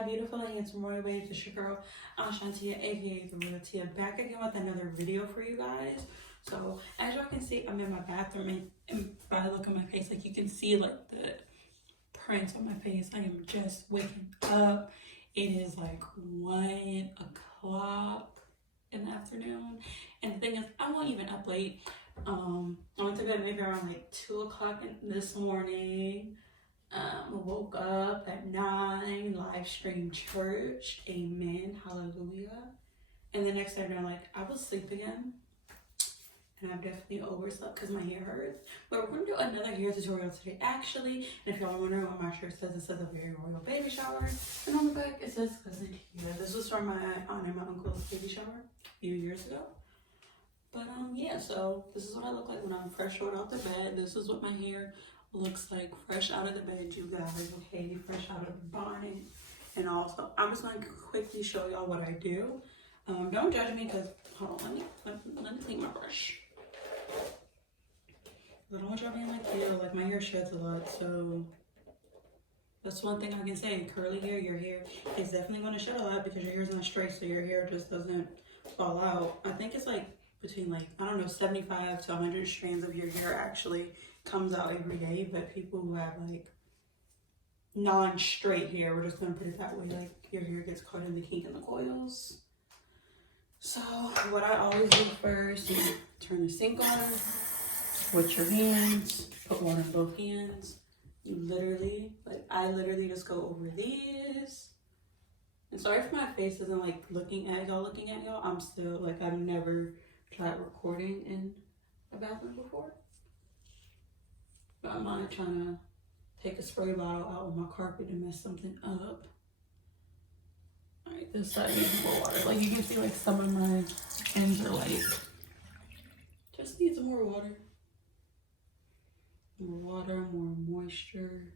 my beautiful and handsome royal babes, it's your girl Shantia, aka THEROYALTIA, back again with another video for you guys. So as y'all can see, I'm in my bathroom, and by the look at my face, like you can see like the prints on my face. I am just waking up. It is like 1 o'clock in the afternoon, and the thing is, I won't even up late. I went to bed maybe around like 2 o'clock this morning. Woke up at 9, live stream church, amen, hallelujah. And the next day I'm like, I was asleep again, and I've definitely overslept because my hair hurts. But we're gonna do another hair tutorial today, actually. And if y'all are wondering what my shirt says, it says a very royal baby shower, and on the back it says cousin Tia. This was from my aunt and my uncle's baby shower a few years ago. But yeah, so this is what I look like when I'm fresh out of the bed. This is what my hair looks like fresh out of the bed, you guys, okay? Fresh out of the bonnet. And also, I'm just going to quickly show y'all what I do. Don't judge me because, hold on, let me take my brush. I don't want y'all being like, you know, like my hair sheds a lot, so that's one thing I can say. Curly hair, your hair is definitely going to shed a lot because your hair's not straight, so your hair just doesn't fall out. I think it's like between like, I don't know, 75 to 100 strands of your hair actually comes out every day. But people who have like non-straight hair, we're just gonna put it that way, like your hair gets caught in the kink and the coils. So what I always do first is turn the sink on with your hands, put water in both hands. You literally, like I literally just go over these. And sorry if my face isn't like looking at y'all. I'm still like, I've never tried recording in a bathroom before. But I'm not trying to take a spray bottle out of my carpet and mess something up. Alright, this side needs more water. Like you can see like some of my ends are like, just need some more water. More water, more moisture.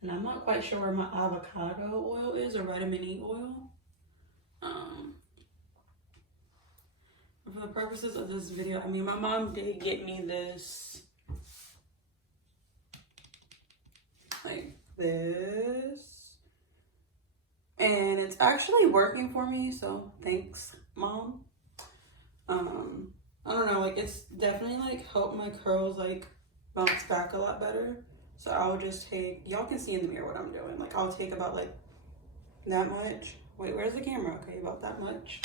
And I'm not quite sure where my avocado oil is or vitamin E oil. For the purposes of this video, I mean, my mom did get me this, like this, and it's actually working for me, so thanks, Mom. I don't know, like it's definitely like helped my curls like bounce back a lot better. So I'll just take, y'all can see in the mirror what I'm doing, like I'll take about like that much. Wait, where's the camera? Okay, about that much.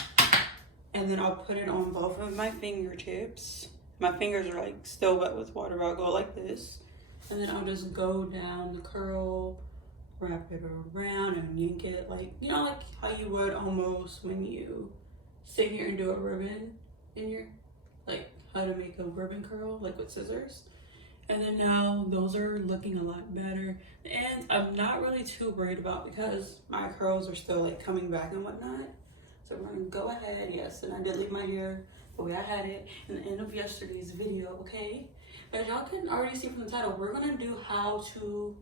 And then I'll put it on both of my fingertips. My fingers are like still wet with water, but I'll go like this. And then I'll just go down the curl, wrap it around and yank it like, you know, like how you would almost when you sit here and do a ribbon in your, like how to make a ribbon curl, like with scissors. And then now those are looking a lot better. And I'm not really too worried about because my curls are still like coming back and whatnot. So we're gonna go ahead, yes, and I did leave my hair the way I had it in the end of yesterday's video, okay? But as y'all can already see from the title, we're gonna do how to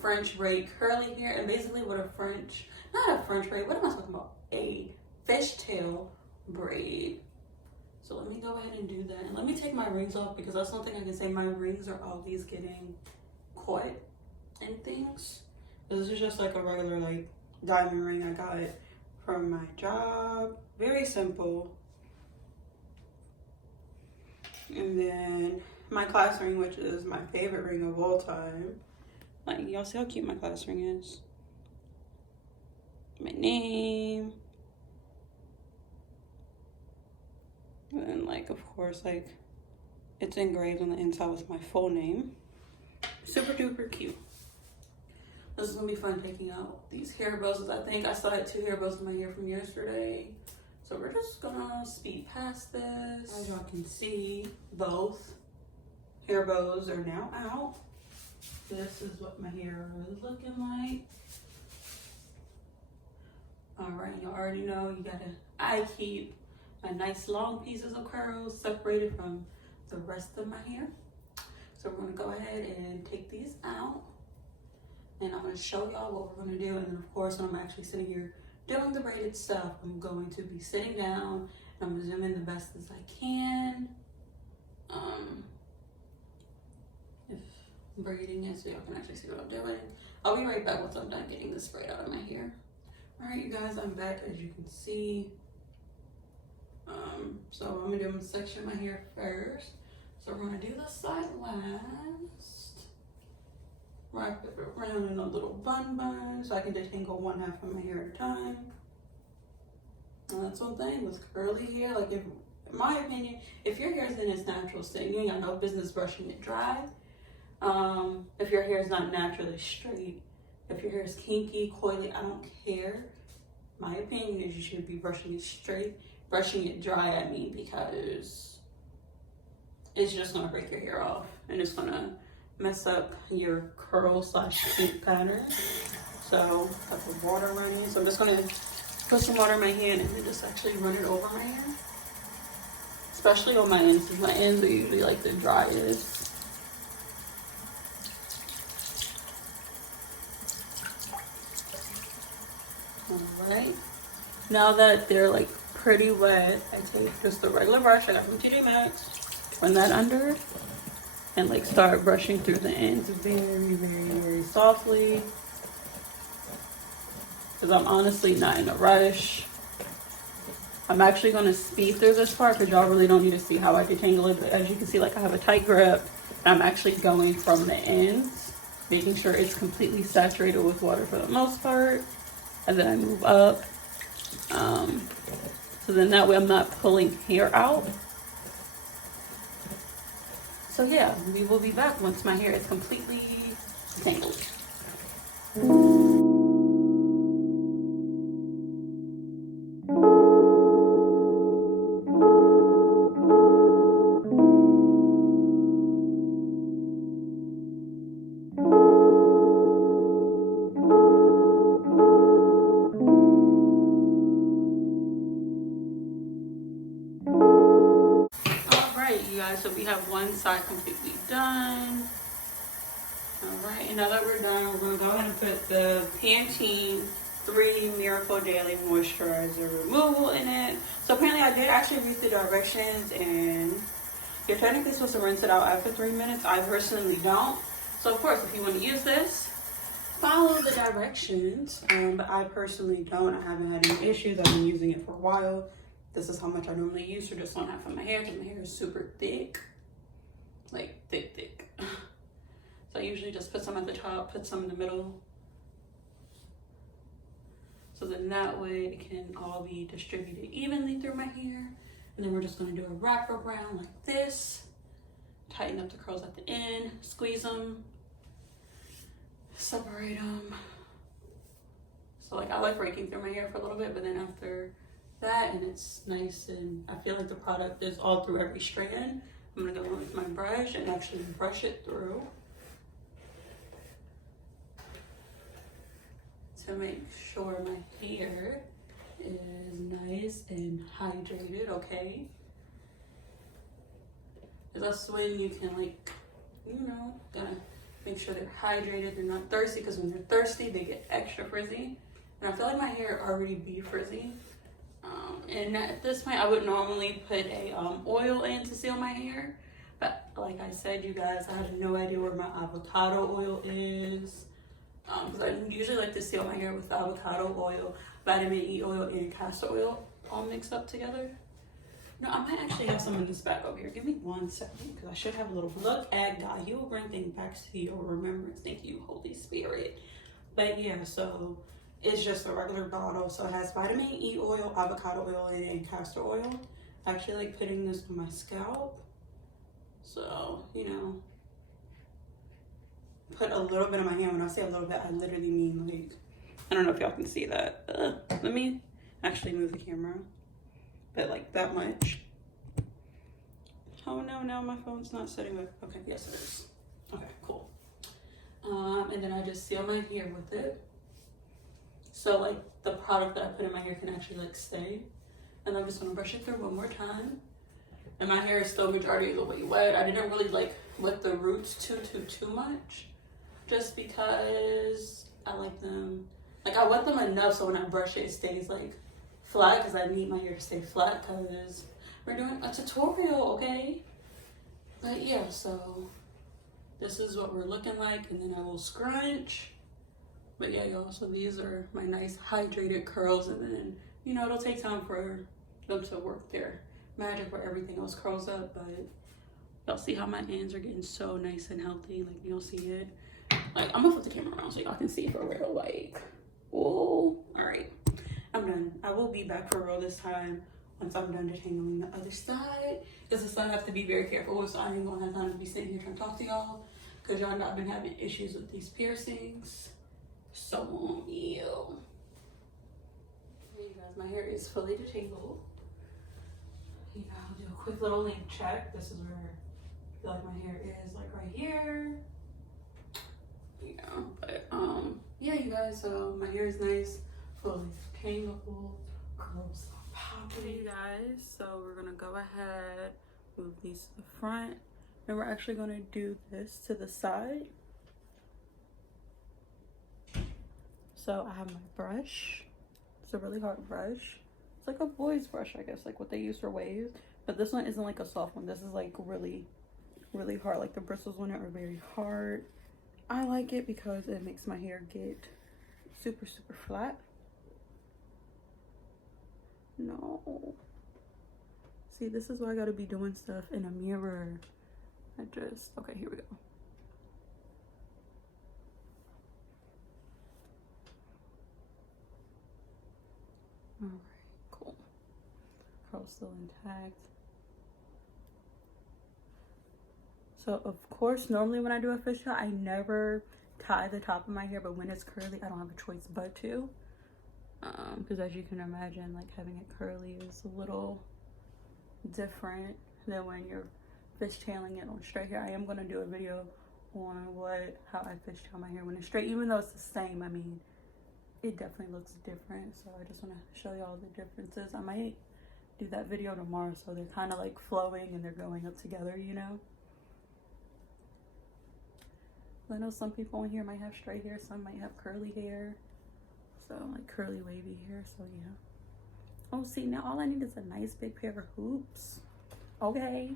French braid curly hair, and basically what a French, not a French braid, what am I talking about? A fishtail braid. So let me go ahead and do that. And let me take my rings off because that's one thing I can say, my rings are always getting caught in things. This is just like a regular like diamond ring I got from my job. Very simple. And then my class ring, which is my favorite ring of all time. Like y'all see how cute my class ring is? My name. And then like of course like it's engraved on the inside with my full name. Super duper cute. This is gonna be fun taking out these hair bows. I think I still had 2 hair bows in my hair from yesterday. So we're just gonna speed past this. As y'all can see, both hair bows are now out. This is what my hair is looking like. All right, you already know I keep my nice long pieces of curls separated from the rest of my hair. So we're gonna go ahead and take these out. And I'm going to show y'all what we're going to do. And then of course, when I'm actually sitting here doing the braided stuff, I'm going to be sitting down and I'm going to zoom in the best as I can. If braiding it so y'all can actually see what I'm doing. I'll be right back once I'm done getting this braid out of my hair. Alright, you guys, I'm back as you can see. So I'm gonna section my hair first. So we're gonna do the side last. Wrap it around in a little bun so I can detangle one half of my hair at a time. And that's one thing with curly hair, like, if, in my opinion, if your hair is in its natural state, you ain't got no business brushing it dry. If your hair is not naturally straight, if your hair is kinky, coily, I don't care. My opinion is you should be brushing it straight. Brushing it dry, I mean, because it's just gonna break your hair off and it's gonna mess up your curl / kink pattern. So I have the water running. So I'm just gonna put some water in my hand and then just actually run it over my hair. Especially on my ends, because my ends are usually like the driest. Alright. Now that they're like pretty wet, I take just the regular brush I got from TJ Maxx, run that under, and like start brushing through the ends very softly. Because I'm honestly not in a rush. I'm actually going to speed through this part because y'all really don't need to see how I detangle it. But as you can see, like, I have a tight grip. And I'm actually going from the ends, making sure it's completely saturated with water for the most part. And then I move up. So then that way I'm not pulling hair out. So yeah, we will be back once my hair is completely tangled. So we have one side completely done. All right, and now that we're done, we're gonna go ahead and put the Pantene 3 Miracle Daily Moisturizer Removal in it. So apparently I did actually read the directions and you're technically supposed to rinse it out after 3 minutes. I personally don't. So of course, if you want to use this, follow the directions. But I personally don't. I haven't had any issues. I've been using it for a while. This is how much I normally use for just one half of my hair because my hair is super thick. Like thick. So I usually just put some at the top, put some in the middle. So then that way it can all be distributed evenly through my hair. And then we're just gonna do a wrap around like this. Tighten up the curls at the end, squeeze them, separate them. So like I like raking through my hair for a little bit, but then after that, and it's nice and I feel like the product is all through every strand, I'm gonna go in with my brush and actually brush it through to make sure my hair is nice and hydrated, okay? Because that's when you can, like, you know, gotta make sure they're hydrated, they're not thirsty, because when they're thirsty, they get extra frizzy. And I feel like my hair already be frizzy. And at this point, I would normally put a oil in to seal my hair. But like I said, you guys, I have no idea where my avocado oil is. Because I usually like to seal my hair with avocado oil, vitamin E oil, and castor oil all mixed up together. No, I might actually have some in this bag over here. Give me 1 second, because I should have a little. Look at God. He will bring things back to your remembrance. Thank you, Holy Spirit. But yeah, so it's just a regular bottle. So it has vitamin E oil, avocado oil, and castor oil. I actually like putting this on my scalp. So, you know, put a little bit on my hand. When I say a little bit, I literally mean like, I don't know if y'all can see that. Let me actually move the camera. But like that much. Oh no, now my phone's not setting up. Okay, yes it is. Okay, cool. And then I just seal my hair with it. So like the product that I put in my hair can actually like stay. And I'm just gonna brush it through one more time. And my hair is still majority of the way wet. I didn't really like wet the roots too much. Just because I like them. Like I wet them enough so when I brush it, it stays like flat, because I need my hair to stay flat because we're doing a tutorial, okay? But yeah, so this is what we're looking like, and then I will scrunch But yeah, y'all, so these are my nice hydrated curls, and then, you know, it'll take time for them to work their magic where everything else curls up, but y'all see how my ends are getting so nice and healthy? Like, you'll see it. Like, I'm gonna flip the camera around so y'all can see for real, like, whoa. All right, I'm done. I will be back for real this time once I'm done detangling the other side, because the sun I have to be very careful with, so I ain't gonna have time to be sitting here trying to talk to y'all, because y'all know I've been having issues with these piercings. So, yeah. Hey, you guys, my hair is fully detangled. You know, I'll do a quick little length check. This is where I feel like my hair is, like right here. You know, but yeah, you guys, so my hair is nice, fully detangled, curls popping. Hey, you guys, so we're gonna go ahead, move these to the front, and we're actually gonna do this to the side. So I have my brush. It's a really hard brush. It's like a boy's brush, I guess, like what they use for waves. But this one isn't like a soft one. This is like really, really hard. Like the bristles on it are very hard. I like it because it makes my hair get super, super flat. No. See, this is why I gotta be doing stuff in a mirror. Okay, here we go. All right, cool. Curl still intact. So of course, normally when I do a fishtail, I never tie the top of my hair, but when it's curly, I don't have a choice but to. Because as you can imagine, like having it curly is a little different than when you're fishtailing it on straight hair. I am gonna do a video on how I fishtail my hair when it's straight, even though it's the same. I mean, it definitely looks different, so I just want to show you all the differences. I might do that video tomorrow, so they're kind of like flowing and they're going up together, you know. I know some people in here might have straight hair, some might have curly hair, so like curly wavy hair, so yeah. Oh, see, now all I need is a nice big pair of hoops. Okay,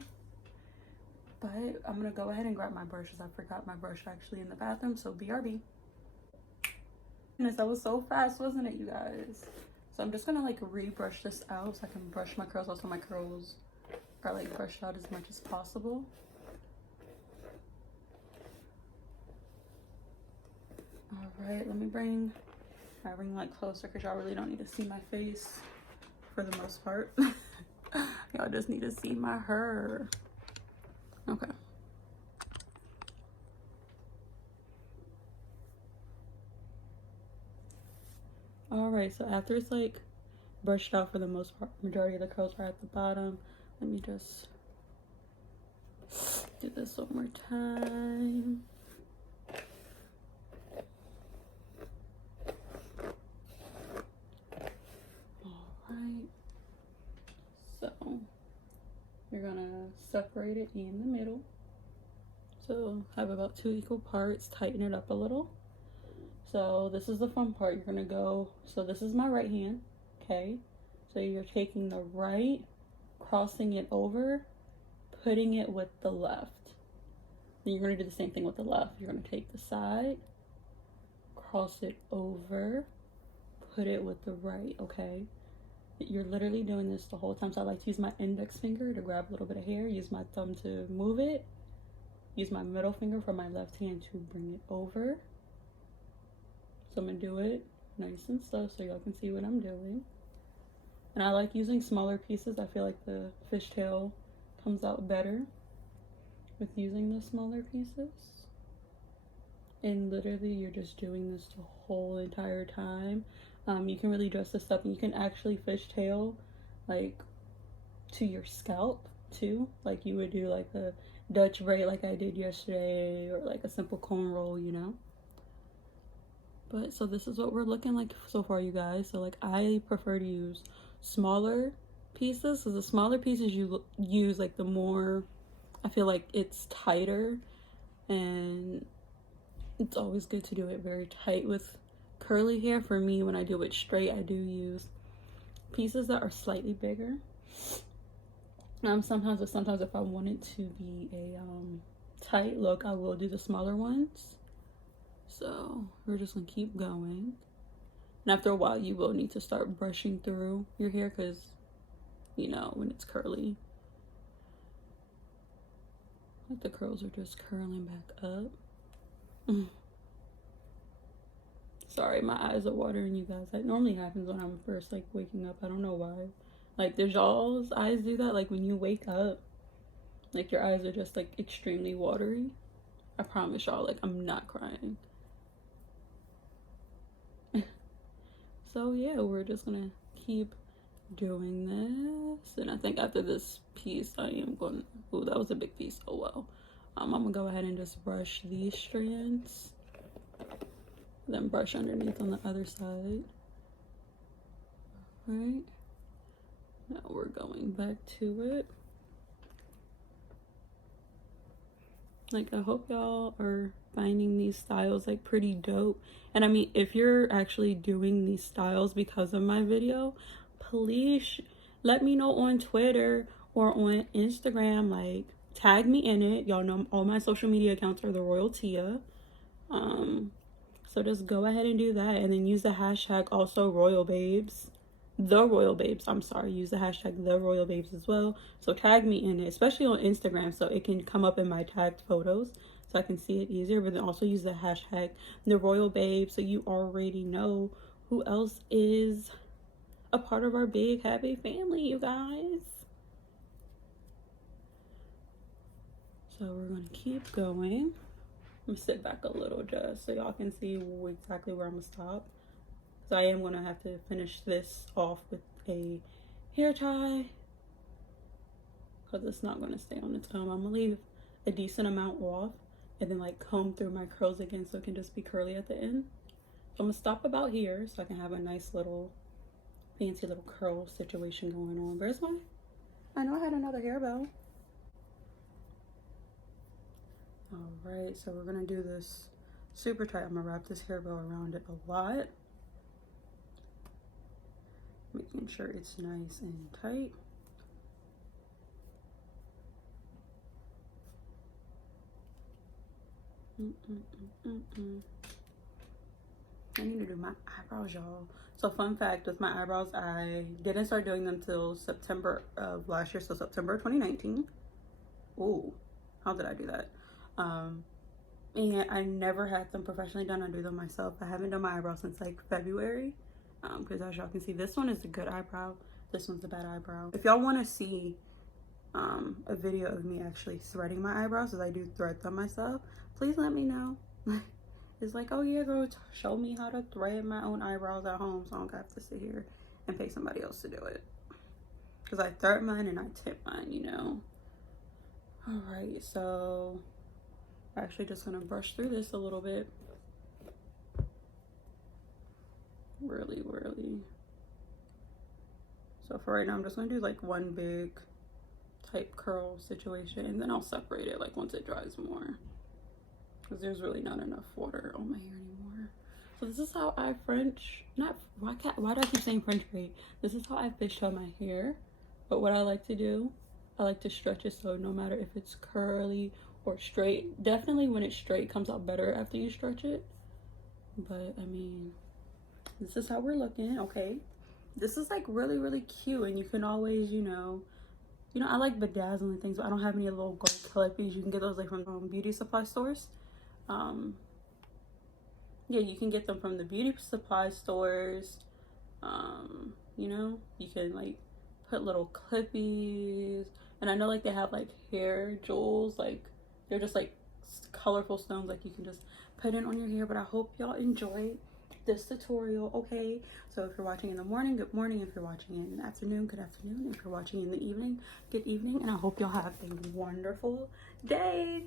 but I'm gonna go ahead and grab my brushes. I forgot my brush actually in the bathroom, so BRB. Goodness, that was so fast, wasn't it, you guys? So I'm just gonna like rebrush this out so I can brush my curls out, so my curls are like brushed out as much as possible. All right, let me bring my ring light closer because y'all really don't need to see my face for the most part. Y'all just need to see my hair. Okay. All right, so after it's like brushed out for the most part, majority of the curls are at the bottom. Let me just do this one more time. All right, so we're gonna separate it in the middle. So have about 2 equal parts, tighten it up a little. So this is the fun part. You're gonna go, so this is my right hand, okay? So you're taking the right, crossing it over, putting it with the left. Then you're gonna do the same thing with the left. You're gonna take the side, cross it over, put it with the right, okay? You're literally doing this the whole time. So I like to use my index finger to grab a little bit of hair, use my thumb to move it, use my middle finger for my left hand to bring it over. So I'm gonna do it nice and slow so y'all can see what I'm doing. And I like using smaller pieces. I feel like the fishtail comes out better with using the smaller pieces. And literally you're just doing this the whole entire time. You can really dress this up, and you can actually fishtail like to your scalp too. Like you would do like a Dutch braid like I did yesterday, or like a simple cone roll, you know. But so this is what we're looking like so far, you guys. So like I prefer to use smaller pieces, because the smaller pieces you use, like the more I feel like it's tighter, and it's always good to do it very tight with curly hair. For me, when I do it straight, I do use pieces that are slightly bigger. Sometimes if I want it to be a tight look, I will do the smaller ones. So we're just gonna keep going. And after a while, you will need to start brushing through your hair because, you know, when it's curly, like the curls are just curling back up. Sorry, my eyes are watering, you guys. That normally happens when I'm first like waking up. I don't know why. Like, does y'all's eyes do that? Like when you wake up, like your eyes are just like extremely watery. I promise y'all, like I'm not crying. So yeah, we're just gonna keep doing this, and I think after this piece I am going, oh, that was a big piece, oh well. I'm gonna go ahead and just brush these strands, then brush underneath on the other side. All right, now we're going back to it. Like, I hope y'all are finding these styles like pretty dope. And I mean, if you're actually doing these styles because of my video, please let me know on Twitter or on Instagram. Like, tag me in it. Y'all know all my social media accounts are THEROYALTIA. So just go ahead and do that, and then use the hashtag also Royal Babes. The Royal Babes, I'm sorry, use the hashtag The Royal Babes as well. So tag me in it, especially on Instagram, so it can come up in my tagged photos so I can see it easier. But then also use the hashtag The Royal Babes so you already know who else is a part of our big happy family, you guys. So we're gonna keep going. I'm gonna sit back a little just so y'all can see exactly where I'm gonna stop. So I am gonna have to finish this off with a hair tie because it's not gonna stay on its own. I'm gonna leave a decent amount off and then like comb through my curls again so it can just be curly at the end. So I'm gonna stop about here so I can have a nice little fancy little curl situation going on. Where's my, I know I had another hair bow. All right, so we're gonna do this super tight. I'm gonna wrap this hair bow around it a lot, making sure it's nice and tight. I need to do my eyebrows, y'all. So fun fact with my eyebrows, I didn't start doing them till September of last year, so September 2019. Ooh, how did I do that? And I never had them professionally done. I do them myself. I haven't done my eyebrows since like February, because as y'all can see, this one is a good eyebrow, this one's a bad eyebrow. If y'all want to see a video of me actually threading my eyebrows, as I do thread them myself, please let me know. It's like, oh yeah, girl, show me how to thread my own eyebrows at home so I don't have to sit here and pay somebody else to do it, because I thread mine and I tip mine, you know. All right, so I'm actually just gonna brush through this a little bit. Really. So for right now, I'm just gonna do like one big type curl situation, and then I'll separate it like once it dries more, because there's really not enough water on my hair anymore. So this is how I why do I keep saying French braid? This is how I fishtail my hair. But what I like to do, I like to stretch it so no matter if it's curly or straight, definitely when it's straight comes out better after you stretch it. But I mean, this is how we're looking. Okay, this is like really cute, and you can always, you know, I like bedazzling things, but I don't have any little gold clippies. You can get those like from beauty supply stores. Yeah, you can get them from the beauty supply stores. You know, you can like put little clippies, and I know like they have like hair jewels, like they're just like colorful stones like you can just put in on your hair. But I hope y'all enjoyed this tutorial. Okay, so if you're watching in the morning, good morning. If you're watching in the afternoon, good afternoon. If you're watching in the evening, good evening. And I hope y'all have a wonderful day.